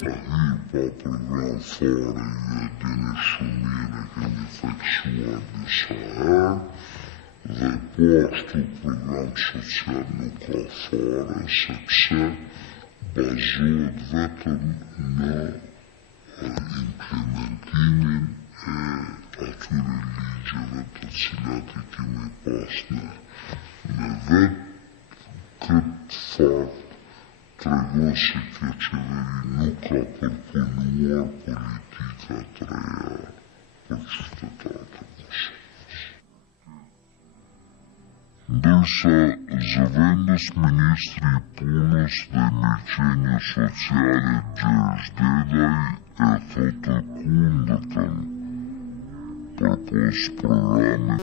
program fora e a assumir aquele efetuar de sair, depois o programa social no qual fora se baseou de veto na implementingen altura liga veto que me posta na vet que fort tragou-se que a tiveri nunca propunuar política atreia por justificata Dessa zavendas ministri punos de emergenja sociale djersdedaj e thotëkundërtën për pos programe